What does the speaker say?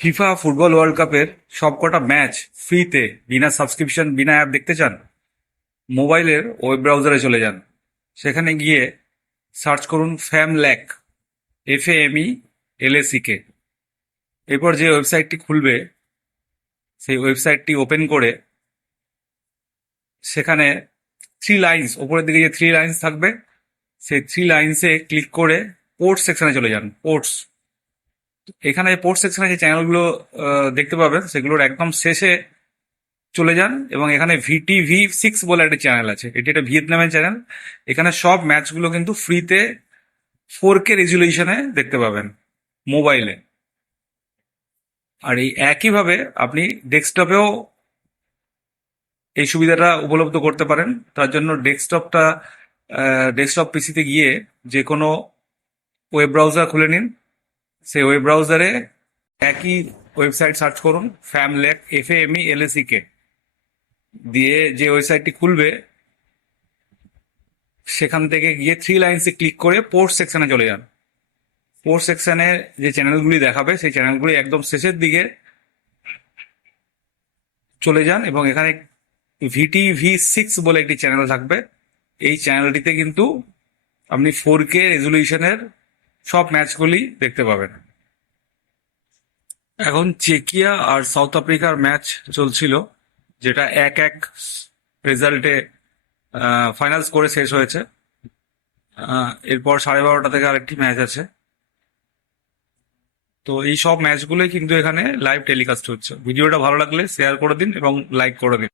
FIFA football world কাপের সবকটা match ফ্রিতে বিনা সাবস্ক্রিপশন বিনা অ্যাপ দেখতে চান? মোবাইলের ওয়েব ব্রাউজারে চলে যান। সেখানে গিয়ে সার্চ করুন ফ্যামল্যাক, FAMELACK। এরপর যে ওয়েবসাইটটি খুলবে সেই ওয়েবসাইটটি ওপেন করে সেখানে থ্রি লাইন্স, ওপরের দিকে যে থ্রি লাইন্স থাকবে সেই থ্রি লাইন্সে ক্লিক করে পোর্টস সেকশনে চলে যান। পোর্টস, এখানে পোর্টস সেকশনে যে চ্যানেলগুলো দেখতে পাবেন সেগুলোর একদম শেষে চলে যান এবং এখানে VTV6 বলে একটা চ্যানেল আছে। এটি একটা ভিয়েতনামের চ্যানেল। এখানে সব ম্যাচগুলো কিন্তু ফ্রিতে 4K রেজুলেশনে দেখতে পাবেন মোবাইলে। আর এই একইভাবে আপনি ডেস্কটপেও এই সুবিধাটা উপলব্ধ করতে পারেন। তার জন্য ডেস্কটপ পিসিতে গিয়ে যে কোনো ওয়েব ব্রাউজার খুলে নিন। সেই ওয়েব ব্রাউজারে একই ওয়েবসাইট সার্চ করুন, ফ্যামল্যাক, FAMELACK দিয়ে যে ওয়েবসাইটটি খুলবে সেখান থেকে গিয়ে থ্রি লাইন্সে ক্লিক করে পোর্ট সেকশনে চলে যান। পোর্ট সেকশনে যে চ্যানেলগুলি দেখাবে সেই চ্যানেলগুলি একদম শেষের দিকে চলে যান এবং এখানে VTV6 বলে একটি চ্যানেল থাকবে। এই চ্যানেলটিতে কিন্তু আপনি 4K রেজুলিউশনের সব ম্যাচগুলি দেখতে পাবেন। এখন চেকিয়া আর সাউথ আফ্রিকার ম্যাচ চলছিল, যেটা 1-1 রেজাল্টে ফাইনাল স্কোরে শেষ হয়েছে। এরপর 12:30 থেকে আরেকটি ম্যাচ আছে। তো এই সব ম্যাচগুলোই কিন্তু এখানে লাইভ টেলিকাস্ট হচ্ছে। ভিডিওটা ভালো লাগলে শেয়ার করে দিন এবং লাইক করে দিন।